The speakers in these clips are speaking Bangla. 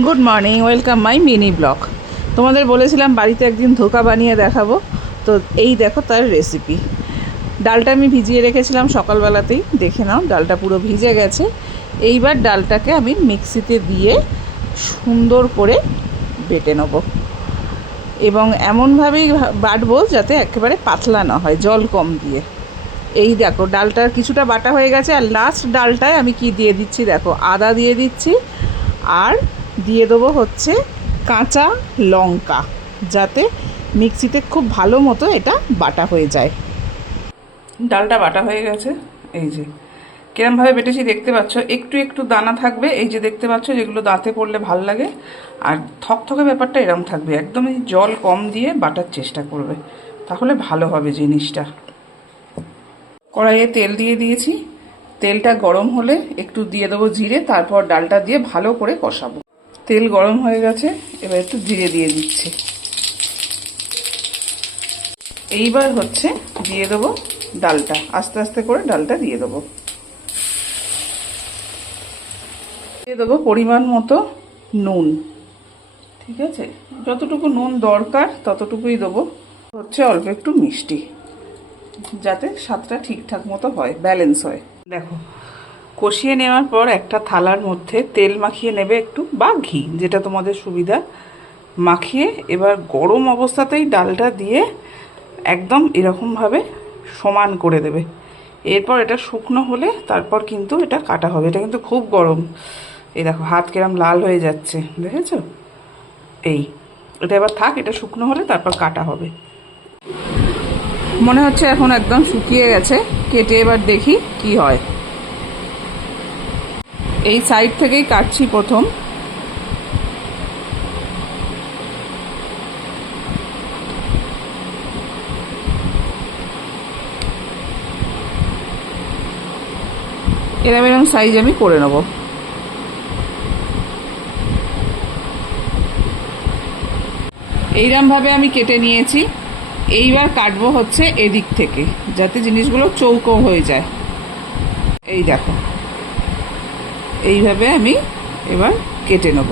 Good morning, welcome my mini blog. তোমাদের বলেছিলাম বাড়িতে একদিন ধোকা বানিয়ে দেখাবো, তো এই দেখো তার রেসিপি। ডালটা আমি ভিজিয়ে রেখেছিলাম সকালবেলাতেই, দেখে নাও ডালটা পুরো ভিজে গেছে। এইবার ডালটাকে আমি মিক্সিতে দিয়ে সুন্দর করে বেটে নেবো এবং এমনভাবেই বাটবো যাতে একেবারে পাতলা না হয়, জল কম দিয়ে। এই দেখো ডালটার কিছুটা বাটা হয়ে গেছে, আর লাস্ট ডালটায় আমি কি দিয়ে দিচ্ছি দেখো, আদা দিয়ে দিচ্ছি আর দিয়ে দেবো হচ্ছে কাঁচা লঙ্কা, যাতে মিক্সিতে খুব ভালো মতো এটা বাটা হয়ে যায়। ডালটা বাটা হয়ে গেছে, এই যে কিরমভাবে বেটেছি দেখতে পাচ্ছ। একটু একটু দানা থাকবে, এই যে দেখতে পাচ্ছ, যেগুলো দাঁতে পড়লে ভাল লাগে। আর থকথকে ব্যাপারটা এরম থাকবে, একদমই জল কম দিয়ে বাটার চেষ্টা করবে, তাহলে ভালো হবে জিনিসটা। কড়াইয়ে তেল দিয়ে দিয়েছি, তেলটা গরম হলে একটু দিয়ে দেবো জিরে, তারপর ডালটা দিয়ে ভালো করে কষাবো। তেল গরম হয়ে গেছে, এবার একটু জিরে দিয়ে দিচ্ছি। এইবার হচ্ছে দিয়ে দেবো ডালটা, আস্তে আস্তে করে ডালটা দিয়ে দেবো। দিয়ে দেবো পরিমাণ মতো নুন, ঠিক আছে, যতটুকু নুন দরকার ততটুকুই দেবো। হচ্ছে অল্প একটু মিষ্টি, যাতে স্বাদটা ঠিকঠাক মতো হয়, ব্যালেন্স হয়। দেখো কষিয়ে নেওয়ার পর একটা থালার মধ্যে তেল মাখিয়ে নেবে একটু, বা ঘি, যেটা তোমাদের সুবিধা, মাখিয়ে এবার গরম অবস্থাতেই ডালটা দিয়ে একদম এরকমভাবে সমান করে দেবে। এরপর এটা শুকনো হলে তারপর কিন্তু এটা কাটা হবে। এটা কিন্তু খুব গরম, এই দেখো হাত কেরম লাল হয়ে যাচ্ছে, দেখেছো? এটা এবার থাক, এটা শুকনো হলে তারপর কাটা হবে। মনে হচ্ছে এখন একদম শুকিয়ে গেছে, কেটে এবার দেখি কি হয়। এই সাইড থেকেই কাটছি প্রথম। এরম সাইজ আমি করে নেব। এইরকমভাবে আমি কেটে নিয়েছি। এইবার কাটবো হচ্ছে এদিক থেকে, যাতে জিনিসগুলো চৌকো হয়ে যায়। এই দেখো এইভাবে আমি এবার কেটে নেব।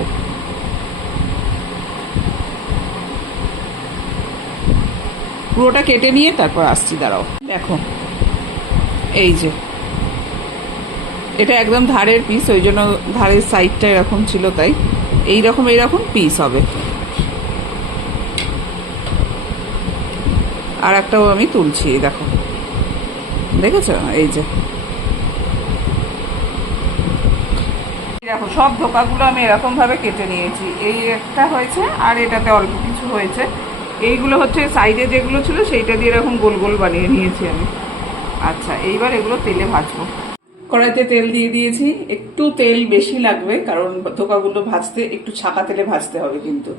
পুরোটা কেটে নিয়ে তারপর আসছি, দাঁড়াও। দেখো এই যে এটা একদম ধারের পিস, ওই জন্য ধারের সাইডটা এরকম ছিল, তাই এইরকম পিস হবে। আর একটাও আমি তুলছি, দেখো, দেখেছো? এই যে দেখো সব ধোকাগুলো আমি এরকমভাবে কেটে নিয়েছি। এই একটা হয়েছে, আর এটাতে অল্প কিছু হয়েছে। এইগুলো হচ্ছে সাইডে যেগুলো ছিল সেইটা দিয়ে এরকম গোল গোল বানিয়ে নিয়েছি আমি। আচ্ছা, এইবার এগুলো তেলে ভাজবো। কড়াইতে তেল দিয়ে দিয়েছি, একটু তেল বেশি লাগবে, কারণ ধোকাগুলো ভাজতে একটু ছাকা তেলে ভাজতে হবে কিন্তু।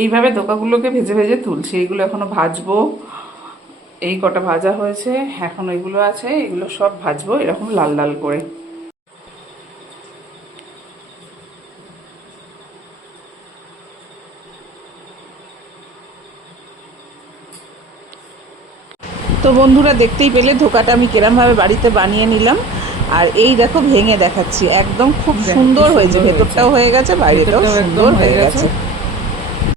এইভাবে ধোকাগুলোকে ভেজে ভেজে তুলছি, এইগুলো এখনো ভাজবো। এই কটা ভাজা হয়েছে, এখন এগুলো আছে, এগুলো সব ভাজবো এরকম লাল লাল করে। তো বন্ধুরা দেখতেই পেলে ধোকাটা আমি কেরমভাবে বাড়িতে বানিয়ে নিলাম। আর এই দেখো ভেঙে দেখাচ্ছি, একদম খুব সুন্দর হয়েছে, ভেতরটাও হয়ে গেছে, বাইরেটাও সুন্দর হয়ে গেছে।